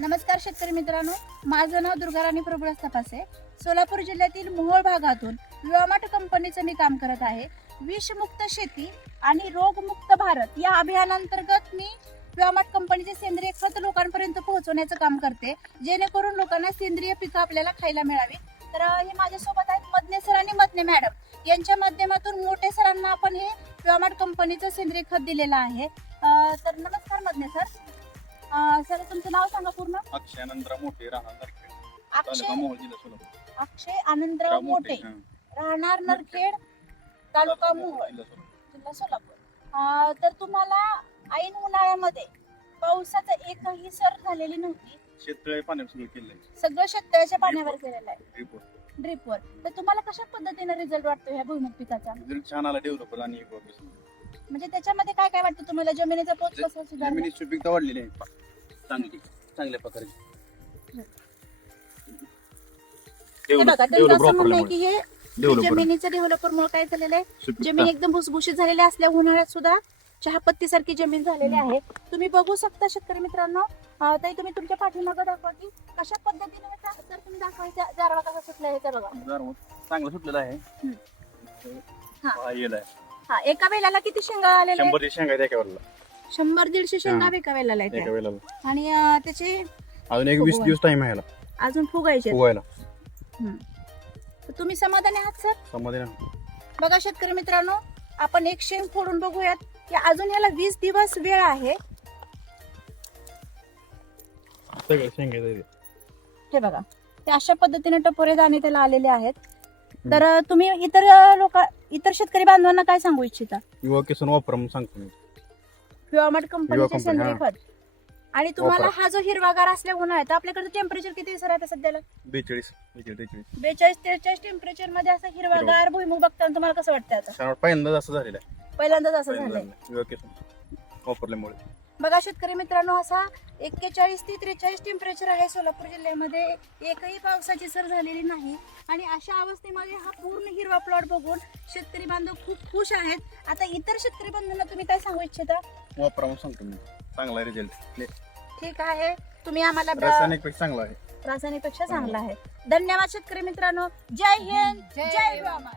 नमस्कार शेतकरी मित्रांनो. माझं नाव दुर्गाराणी प्रभुला तपासे. सोलापूर जिल्ह्यातील मोहोळ भागातून विवामाट कंपनीचं मी काम करत आहे. विषमुक्त शेती आणि रोगमुक्त भारत या अभियानांतर्गत मी विवामाट कंपनीचे सेंद्रिय खत लोकांपर्यंत पोहोचवण्याचं काम करते. जेणेकरून लोकांना सेंद्रिय पिकं आपल्याला खायला मिळावी तर हे माझ्यासोबत आहेत मदने सर आणि मदने मॅडम. यांच्या माध्यमातून मोठे सरांना आपण हे विवामाट कंपनीचं सेंद्रिय खत दिलेलं आहे. तर नमस्कार मदने सर. सर तुमचं नाव सांगा पूर्ण. अक्षय आनंदराव मोठे राहणार नरखेड. तालुका अक्षय मोहोळ जिल्हा सोलापूर. अक्षय आनंदराव मोठे हां. राहणार नरखेड तालुका मोहोळ जिल्हा सोलापूर. जिल्हा सोलापूर. अं, तर तुम्हाला ऐन उन्हाळ्यामध्ये पावसाचा एकही सर झालेली नव्हती. शेततळे पाण्यावर सगळं शेतकऱ्याच्या पाण्यावर केलेलं आहे. रिपोर्ट ड्रिपवर तर तुम्हाला कशा पद्धतीने रिझल्ट वाटतो ह्या भुईमुग पिकाचा? रिझल्ट छान आला डेव्हलपर आणि म्हणजे त्याच्यामध्ये काय काय वाटतं तुम्हाला? जमिनीचा पोत कसा सुधारला? जमिनी सुपीकता वाढलेली आहे. चांगली चांगल्या प्रकारे. हे बघा त्यांचं डेव्हलप असं म्हणणं आहे वापरल्यामुळे की हे डेव्हलपर जमिनीचं डेव्हलपर मुळे काय झालेलं आहे? जमीन एकदम भुसभुशीत झालेली असल्या उन्हाळ्यात सुद्धा चहापत्ती सारखी जमीन झालेली आहे. तुम्ही बघू शकता शेतकरी मित्रांनो अं, ताई तुम्ही तुमच्या पाठीमागं दाखवा की कशा पद्धतीने जर तुम्ही दाखवायचा जारवा कसा सुटला आहे ते बघा. गारवा चांगलं सुटलेलं आहे. हा. हा, हा एका वेळेला किती शेंगा आलेल्या आहेत? शंभर ते शेंगा आहेत एका वेळेला शंभर दीडशे शेंगा हा. एका वेळेला आहेत एका त्या. वेळेला आणि अं, त्याचे अजून एक वीस. दिवस टाइम आहे अजून फुगायचे आहेत. फुगायला तर तुम्ही समाधानी आहात सर समाधी ना बघा शेतकरी मित्रांनो आपण एक शेंग फोडून बघूयात की अजून याला वीस दिवस वेळ आहे सगळे शेंगा आहेत. हे बघा ते अशा पद्धतीने टपोरे दाणे त्याला आलेले आहेत तर तुम्ही इतर लोक इतर शेतकरी बांधवांना काय सांगू इच्छिता? युवा किसन वापरा म्हणून सांगतो मी. कंपनीचे company, सेंद्रिय हा. खत आणि तुम्हाला. हा जो हिरवागार असल्या उन्हाळ्यात तर आपल्याकडे टेम्परेचर किती सर आता सध्याला? बेचाळीस बेचाळीस बेचाळीस. बेचाळीस त्रेचाळीस टेम्परेचरमध्ये असं हिरवागार भुईमुग बघताना तुम्हाला कसं वाटतं आता? छान पहिल्यांदाच असं झालेलं आहे. पहिल्यांदाच असं झालंय. युवा किसन वापरल्यामुळे. बघा शेतकरी मित्रांनो असा एक्केचाळीस ते त्रेचाळीस टेम्परेचर आहे सोलापूर जिल्ह्यामध्ये. एकही पावसाची सर झालेली नाही. आणि अशा अवस्थेमध्ये हा पूर्ण हिरवा प्लॉट बघून शेतकरी बांधव खूप खुश आहेत. आता इतर शेतकरी बांधवांना तुम्ही काय सांगू इच्छिता? म्हणून सांगतो मी. चांगला रिझल्ट ठीक आहे. तुम्ही आम्हाला रासायनिकपेक्षा चांगला आहे. रासायनिकपेक्षा चांगला आहे. धन्यवाद शेतकरी मित्रांनो. जय हिंद. जय वामा